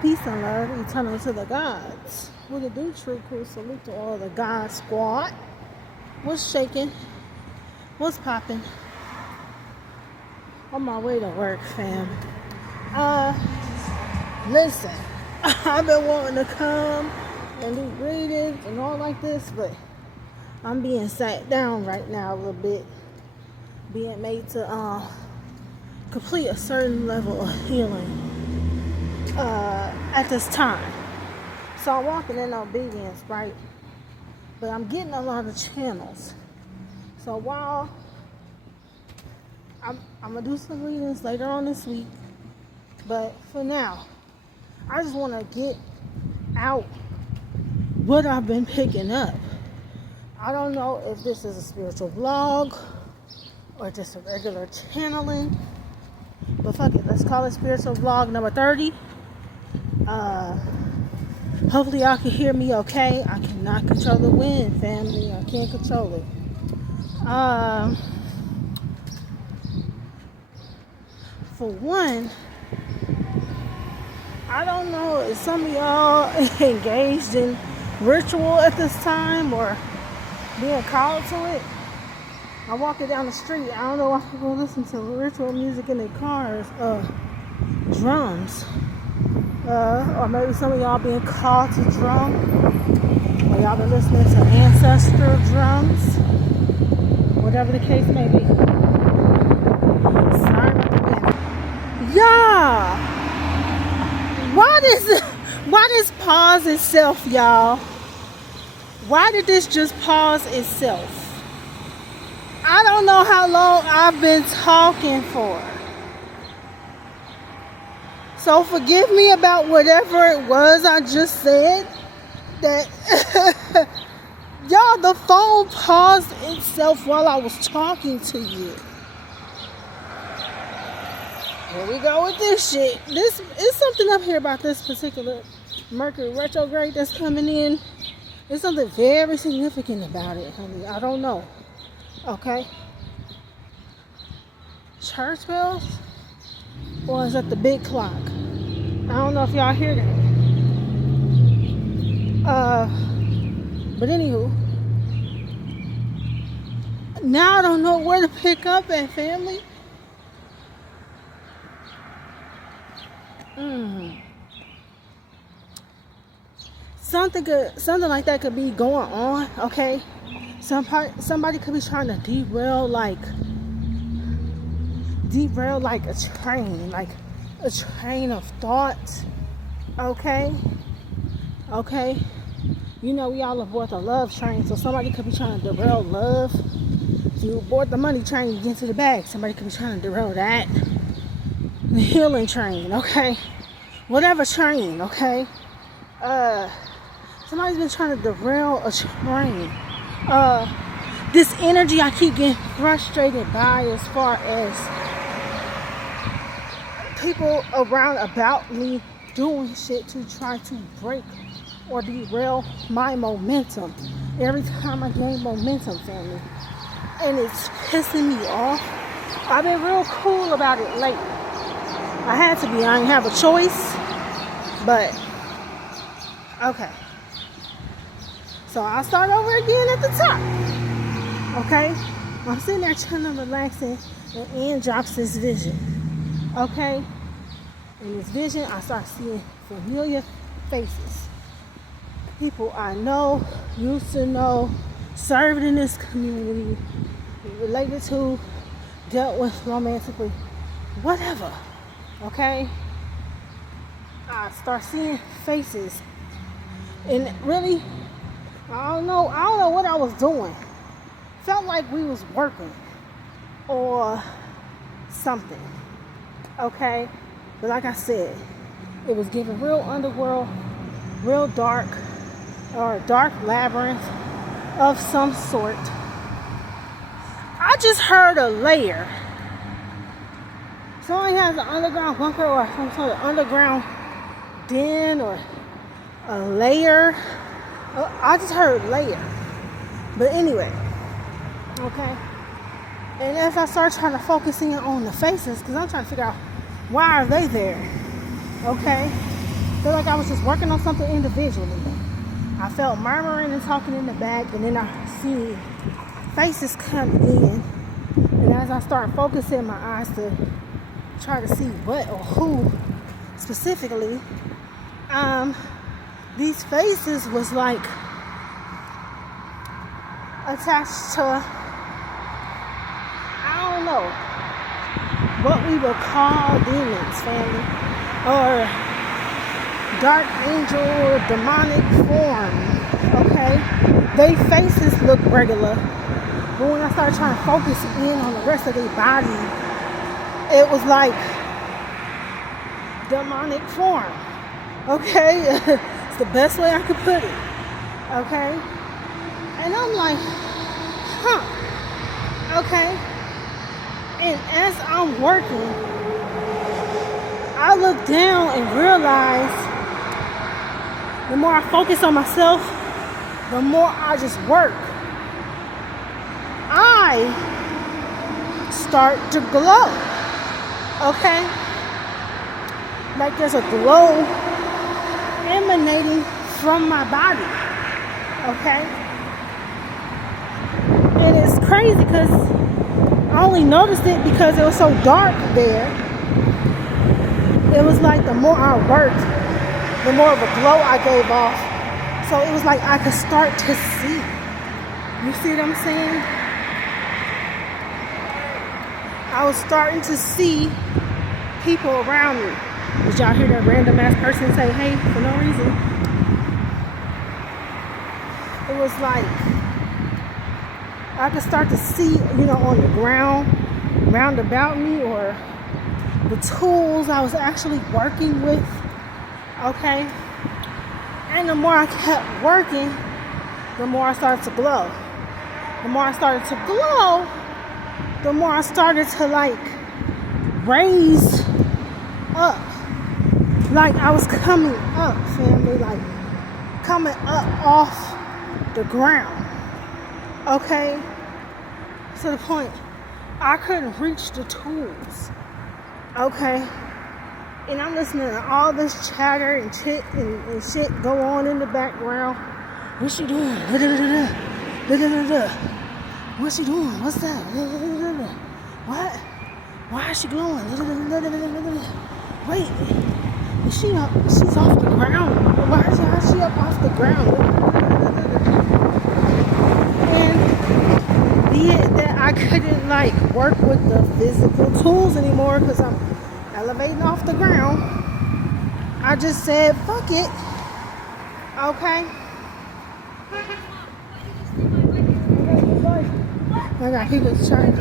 Peace and love, eternal to the gods. What it do, true cool salute to all the God squad. What's shaking? What's popping? On my way to work, fam. Listen, I've been wanting to come and do readings and all like this, but I'm being sat down right now a little bit, being made to complete a certain level of healing at this time. So I'm walking in obedience, right? But I'm getting a lot of channels. So while I'm gonna do some readings later on this week, but for now, I just want to get out what I've been picking up. I don't know if this is a spiritual vlog or just a regular channeling, but fuck it, let's call it spiritual vlog number 30. Hopefully y'all can hear me okay. I cannot control the wind, family. I can't control it. For one, I don't know if some of y'all engaged in ritual at this time or being called to it. I'm walking down the street. I don't know why people listen to ritual music in their cars. Drums. Or maybe some of y'all being called to drum. Or y'all been listening to ancestral drums. Whatever the case may be. Sorry about the wind. Yeah! Why this pause itself, y'all? Why did this just pause itself? I don't know how long I've been talking for. So forgive me about whatever it was I just said. That y'all, the phone paused itself while I was talking to you. Here we go with this shit. This is something up here about this particular Mercury retrograde that's coming in. There's something very significant about it, honey. I don't know. Okay? Church bells? Or is that the big clock? I don't know if y'all hear that. But anywho, now I don't know where to pick up at, family. Something like that could be going on, okay? Somebody could be trying to derail like a train of thought, okay? You know we all aboard the love train, so somebody could be trying to derail love. If you board the money train, you get to the bag. Somebody could be trying to derail that. The healing train, okay? Whatever train, okay? Somebody's been trying to derail a train. This energy I keep getting frustrated by as far as people around about me doing shit to try to break or derail my momentum. Every time I gain momentum, family. And it's pissing me off. I've been real cool about it lately. I had to be. I didn't have a choice. But, okay. So I'll start over again at the top. Okay? I'm sitting there trying to relaxing, and Ian drops his vision. Okay? In this vision, I start seeing familiar faces. People I know, used to know, served in this community, related to, dealt with romantically, whatever. Okay? I start seeing faces. And really, I don't know what I was doing. Felt like we was working or something. Okay? But like I said, it was giving real underworld, real dark, or a dark labyrinth of some sort. I just heard a layer. Somebody has an underground bunker or some sort of underground den or a layer. I just heard layer. But anyway, okay. And as I start trying to focus in on the faces, because I'm trying to figure out why are they there, okay? feel like I was just working on something individually. I felt murmuring and talking in the back, and then I see faces come in. And as I start focusing my eyes to try to see what or who specifically, these faces was like attached to, I don't know, what we would call demons, family, or dark angel or demonic form, okay? They faces look regular, but when I started trying to focus in on the rest of their body, it was like demonic form, okay? It's the best way I could put it, okay? And I'm like, okay. And as I'm working, I look down and realize the more I focus on myself, the more I just work, I start to glow, okay? Like there's a glow emanating from my body, okay? And it's crazy because I only noticed it because it was so dark there. It was like the more I worked, the more of a glow I gave off. So it was like I could start to see. You see what I'm saying? I was starting to see people around me. Did y'all hear that random ass person say hey for no reason? It was like I could start to see, on the ground, round about me, or the tools I was actually working with, okay? And the more I kept working, the more I started to glow. The more I started to glow, the more I started to raise up. Like I was coming up, family, like coming up off the ground. Okay, to the point I couldn't reach the tools. Okay, and I'm listening to all this chatter and shit and shit go on in the background. What's she doing? What's she doing? What's that? What? Why is she glowing? Wait, is she up? She's off the ground. Why is she up off the ground? And be it that I couldn't work with the physical tools anymore because I'm elevating off the ground, I just said fuck it. Okay, I got people trying.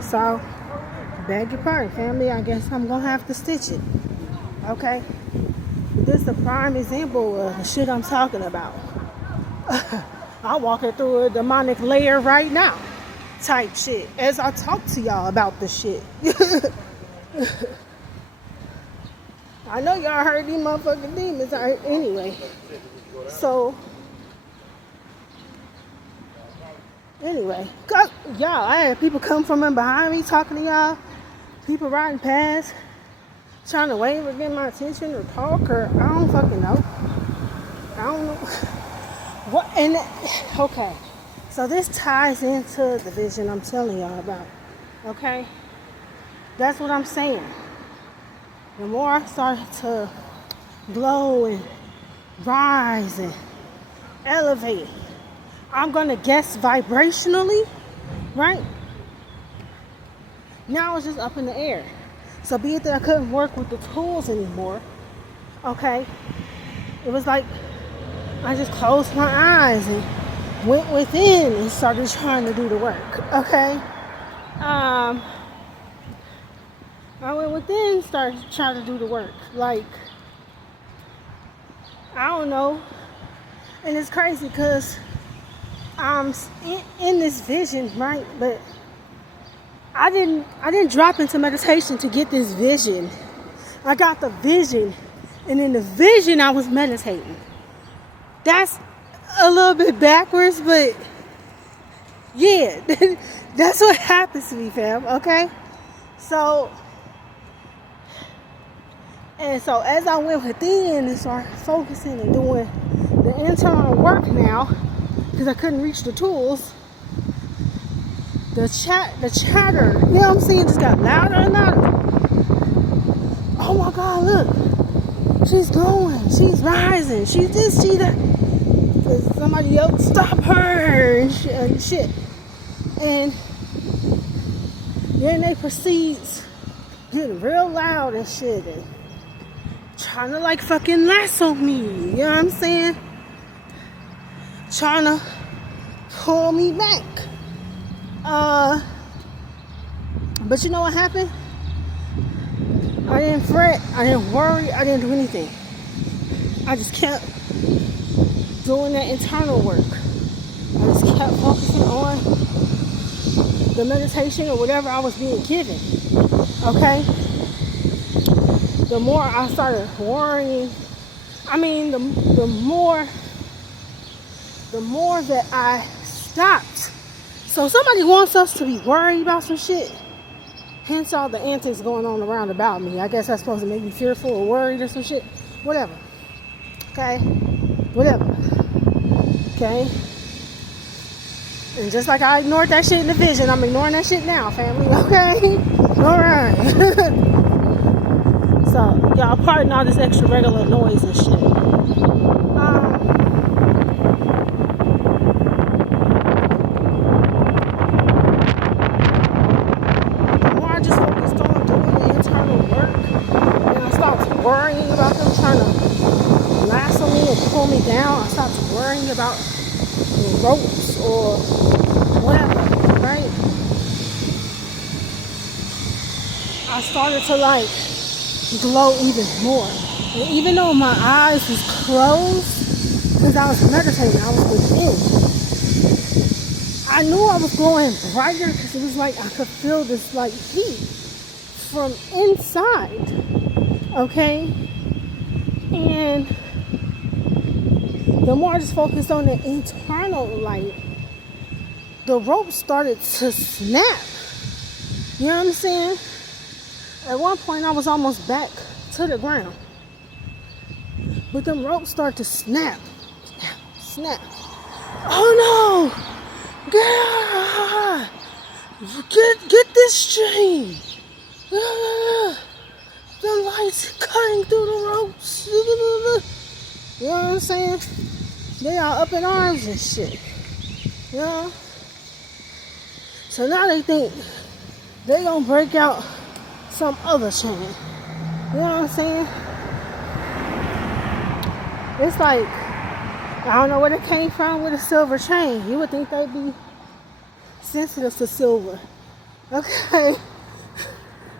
So beg your pardon, family, I guess I'm gonna have to stitch it. Okay, this is a prime example of the shit I'm talking about. I'm walking through a demonic layer right now type shit as I talk to y'all about this shit. I know y'all heard these motherfucking demons. Anyway, y'all, I had people come from in behind me talking to y'all, people riding past trying to wave or get my attention or talk, or I don't fucking know. I don't know what. And okay, so this ties into the vision I'm telling y'all about. Okay, that's what I'm saying. The more I started to glow and rise and elevate, I'm gonna guess vibrationally, right? Now it's just up in the air. So be it that I couldn't work with the tools anymore, okay? It was like I just closed my eyes and went within and started trying to do the work, okay? I went within, started trying to do the work. I don't know. And it's crazy because I'm in this vision, right? But I didn't drop into meditation to get this vision. I got the vision, and in the vision I was meditating. That's a little bit backwards, but yeah, that's what happens to me, fam. Okay, so And so as I went within and started focusing and doing the internal work now, because I couldn't reach the tools, the chatter, you know what I'm saying, just got louder and louder. Oh my God, look, she's going, she's rising, she's this, she that. Somebody yelled, stop her, and shit. And then they proceeds getting real loud and shit and trying to like fucking lasso me, you know what I'm saying? Trying to pull me back. But you know what happened? I didn't fret, I didn't worry, I didn't do anything. I just kept doing that internal work. I just kept focusing on the meditation or whatever I was being given. Okay? The more I started worrying, I mean, the more that I stopped. So somebody wants us to be worried about some shit. Hence all the antics going on around about me. I guess that's supposed to make me fearful or worried or some shit. Whatever. Okay? Whatever. Okay? And just like I ignored that shit in the vision, I'm ignoring that shit now, family. Okay? Alright. So, y'all pardon all this extra regular noise and shit. Worrying about them trying to lasso me and pull me down. I stopped worrying about the ropes or whatever, right? I started to like glow even more. And even though my eyes was closed, because I was meditating, I was within. I knew I was glowing brighter because it was like I could feel this like heat from inside. Okay, and the more I just focused on the internal light, the rope started to snap. You know what I'm saying? At one point I was almost back to the ground, but them ropes started to snap. Snap. Oh no! God! Get this stream! The lights cutting through the ropes. You know what I'm saying? They are up in arms and shit. You know? So now they think they gonna break out some other chain. You know what I'm saying? It's like, I don't know where they came from with a silver chain. You would think they'd be sensitive to silver. Okay.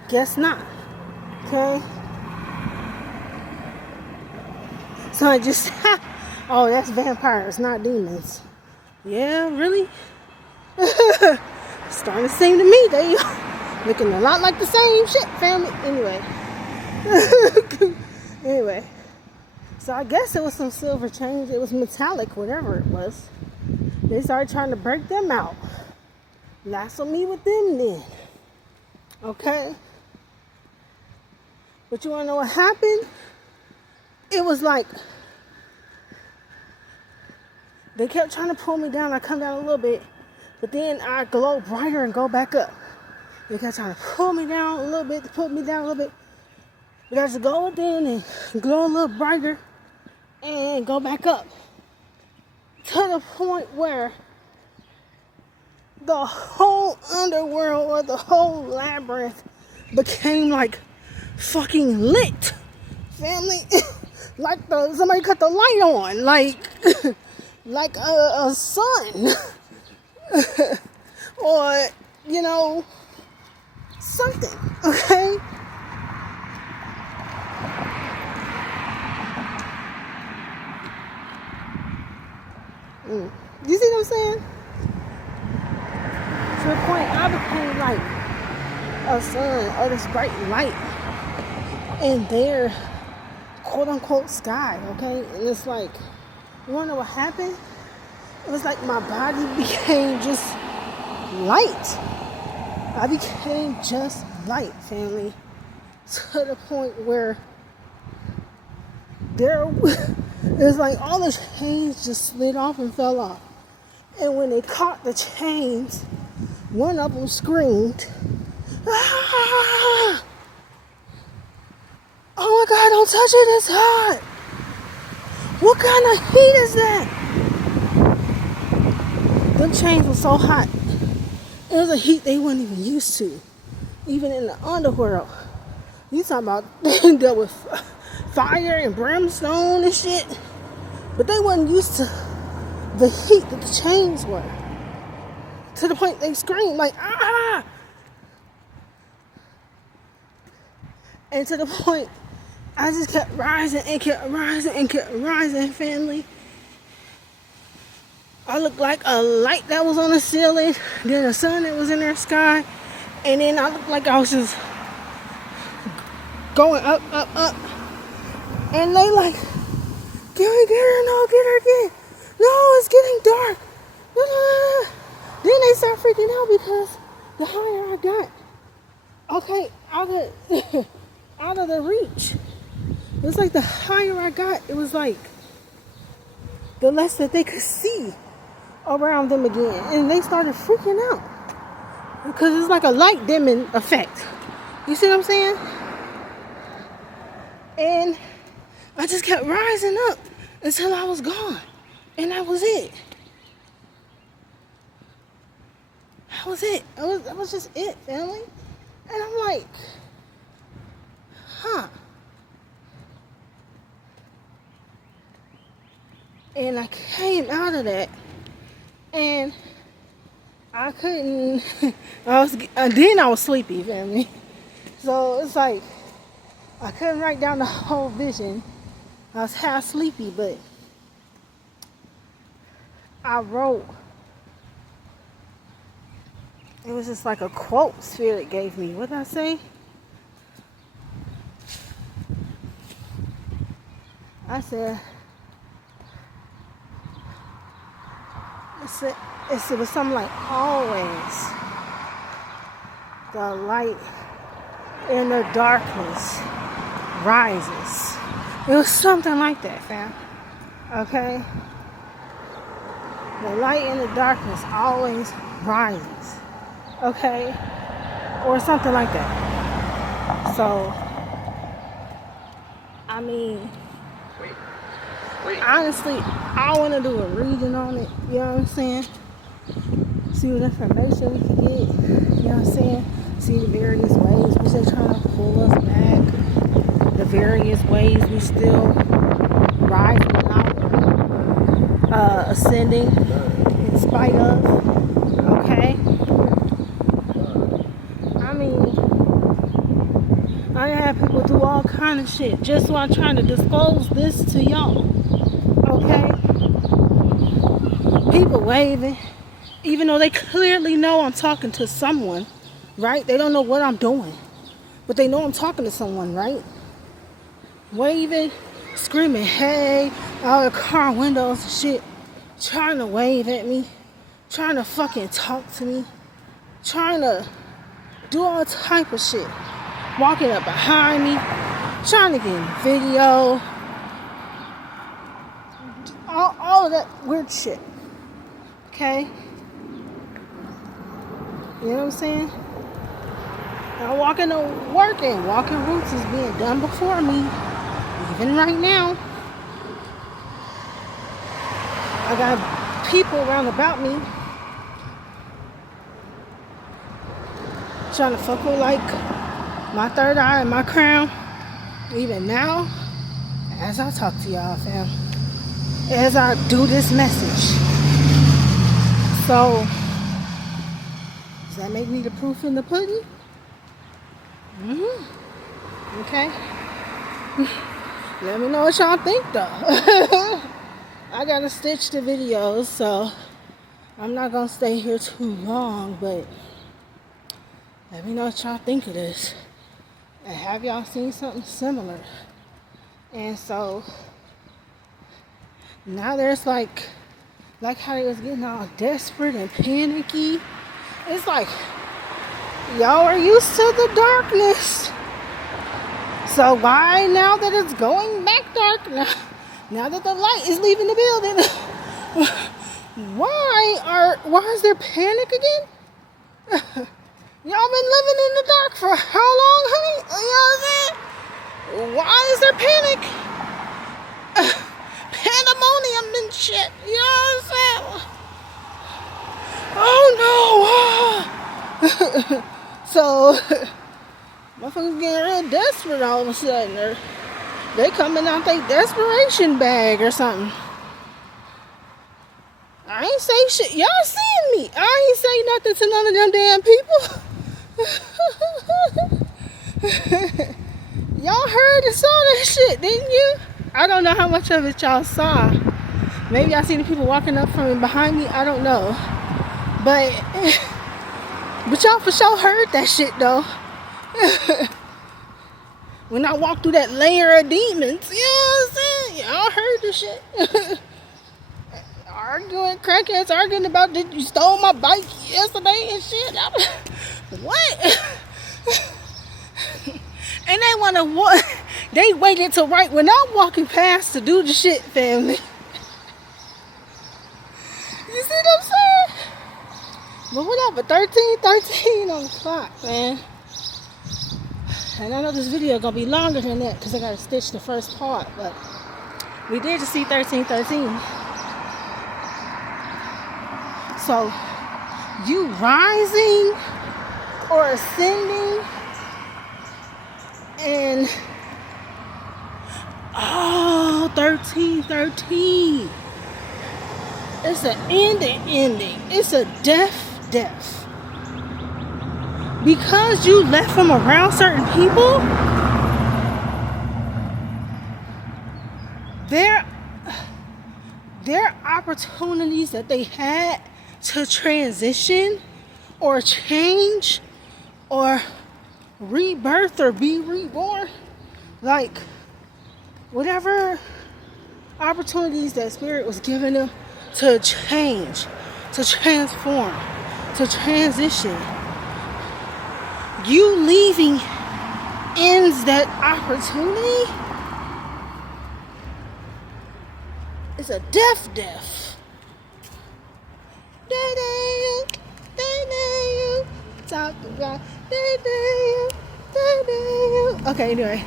Guess not. Okay. So I just, oh, that's vampires, not demons. Yeah, really? Starting to seem to me they looking a lot like the same shit, family. Anyway. So I guess it was some silver chains. It was metallic, whatever it was. They started trying to break them out. Lasso me with them then. Okay? But you want to know what happened? It was like they kept trying to pull me down. I come down a little bit, but then I glow brighter and go back up. They kept trying to pull me down a little bit, But I just go within and glow a little brighter and go back up. To the point where the whole underworld or the whole labyrinth became like fucking lit, family. Like somebody cut the light on, like a sun, or something. Okay. You see what I'm saying? To the point I became like a sun or this bright light in their quote unquote sky, okay? And it's like, you wanna know what happened? It was like my body became just light. I became just light, family. To the point where there it's like all the chains just slid off and fell off. And when they caught the chains, one of them screamed, "Ah! Oh my God, don't touch it, it's hot. What kind of heat is that?" Them chains were so hot. It was a heat they weren't even used to. Even in the underworld. You talking about they dealt with fire and brimstone and shit. But they wasn't used to the heat that the chains were. To the point they screamed like, "Ah!" And to the point I just kept rising and kept rising and kept rising, family. I looked like a light that was on the ceiling, then a sun that was in the sky, and then I looked like I was just going up, up, up. And they like, "Get her, no, get her, get. No, it's getting dark." Then they start freaking out because the higher I got, okay, out of the reach. It was like the higher I got, it was like the less that they could see around them again. And they started freaking out because it's like a light dimming effect. You see what I'm saying? And I just kept rising up until I was gone. And that was it. That was it. That was just it, family. And I'm like, huh. And I came out of that, and I couldn't. Then I was sleepy, family. So it's like I couldn't write down the whole vision. I was half sleepy, but I wrote. It was just like a quote Spirit gave me. What did I say? I said, it was something like, "Always the light in the darkness rises." It was something like that, fam. Okay? The light in the darkness always rises. Okay? Or something like that. So, I mean, honestly, I want to do a reading on it. You know what I'm saying? See what information we can get. You know what I'm saying? See the various ways which they're trying to pull us back. The various ways we still rising out, ascending in spite of. Okay? I mean, I have people do all kind of shit just so I'm trying to disclose this to y'all. Okay? People waving, even though they clearly know I'm talking to someone, right? They don't know what I'm doing, but they know I'm talking to someone, right? Waving, screaming, "Hey," out of car windows and shit, trying to wave at me, trying to fucking talk to me, trying to do all type of shit, walking up behind me, trying to get in video, all of that weird shit. Okay? You know what I'm saying? I'm walking to work, and walking routes is being done before me. Even right now. I got people around about me trying to fuck with like my third eye and my crown. Even now, as I talk to y'all, fam. As I do this message. So, does that make me the proof in the pudding? Okay. Let me know what y'all think, though. I gotta stitch the videos, so I'm not gonna stay here too long, but let me know what y'all think of this. And have y'all seen something similar? And so now there's like how they was getting all desperate and panicky. It's like y'all are used to the darkness. So why, now that it's going back dark, now that the light is leaving the building, why is there panic again? Y'all been living in the dark for how long, honey? You know what I'm saying? Why is there panic? Pandemonium and shit. You know what I'm saying? Oh no. So motherfuckers getting real desperate all of a sudden. They coming out their desperation bag or something. I ain't say shit. Y'all seeing me. I ain't say nothing to none of them damn people. Y'all heard and saw that shit, didn't you? I don't know how much of it y'all saw. Maybe y'all see the people walking up from behind me. I don't know. But y'all for sure heard that shit though. When I walked through that layer of demons, you know what I'm saying? Y'all heard the shit. Crackheads arguing about that you stole my bike yesterday and shit. What? And they they waited till right when I'm walking past to do the shit, family. You see what I'm saying? But whatever, 13 on the clock, man. And I know this video gonna be longer than that because I gotta stitch the first part, but we did just see 13:13. So you rising or ascending and 13:13. It's an ending. It's a death. Because you left from around certain people, there are opportunities that they had to transition or change or rebirth or be reborn. Like whatever opportunities that spirit was giving them to change, to transform, to transition. You leaving ends that opportunity. It's a death. Talk about okay, anyway.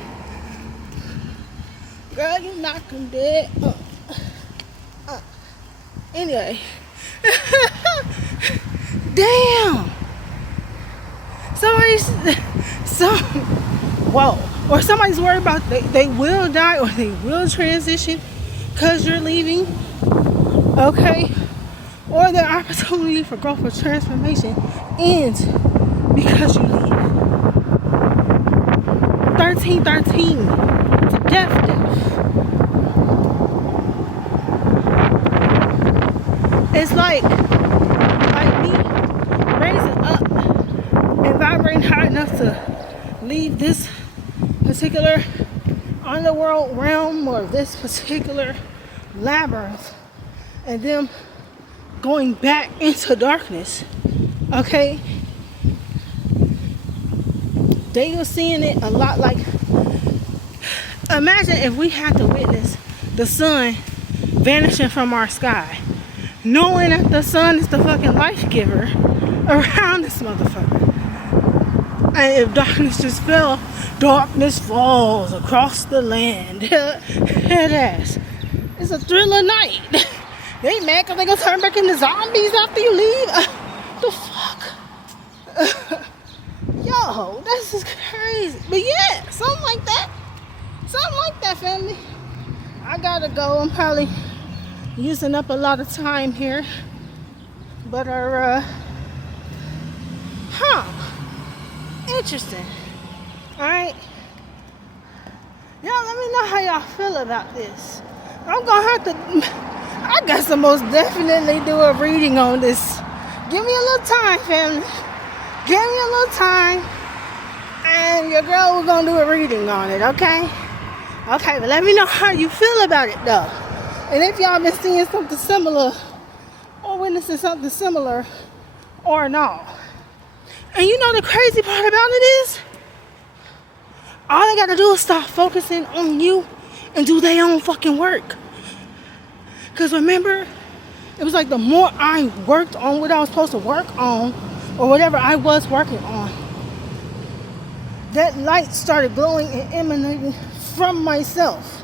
Girl, you knock him dead. Anyway. Damn. Or somebody's worried about they will die or they will transition because you're leaving. Okay. Or their opportunity for growth or transformation ends because you leave. 13:13 to death. It's like me raising up and vibrating high enough to leave this particular underworld realm or this particular labyrinth and them going back into darkness. Okay? They were seeing it a lot like, imagine if we had to witness the sun vanishing from our sky, knowing that the sun is the fucking life giver around this motherfucker. And if darkness just fell, darkness falls across the land. Head ass. It's a thriller night. They ain't mad because they gonna turn back into zombies after you leave. The fuck? Yo, this is crazy. But yeah, something like that. Something like that, family. I gotta go. I'm probably using up a lot of time here. But interesting. Alright. Y'all let me know how y'all feel about this. I'm gonna have to, I guess I'll most definitely do a reading on this. Give me a little time, family. Give me a little time. And your girl, we're gonna do a reading on it, okay? Okay, but let me know how you feel about it though. And if y'all been seeing something similar or witnessing something similar or not. And you know the crazy part about it is, All they gotta do is stop focusing on you and do their own fucking work. Because remember, it was like the more I worked on what I was supposed to work on, or whatever I was working on, that light started glowing and emanating from myself.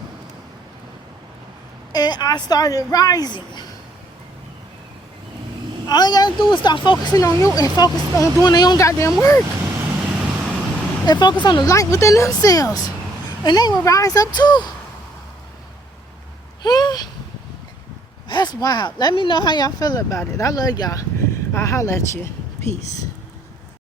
And I started rising. All they gotta do is stop focusing on you and focus on doing their own goddamn work. And focus on the light within themselves. And they will rise up too. That's wild. Let me know how y'all feel about it. I love y'all. I'll holler at you. Peace.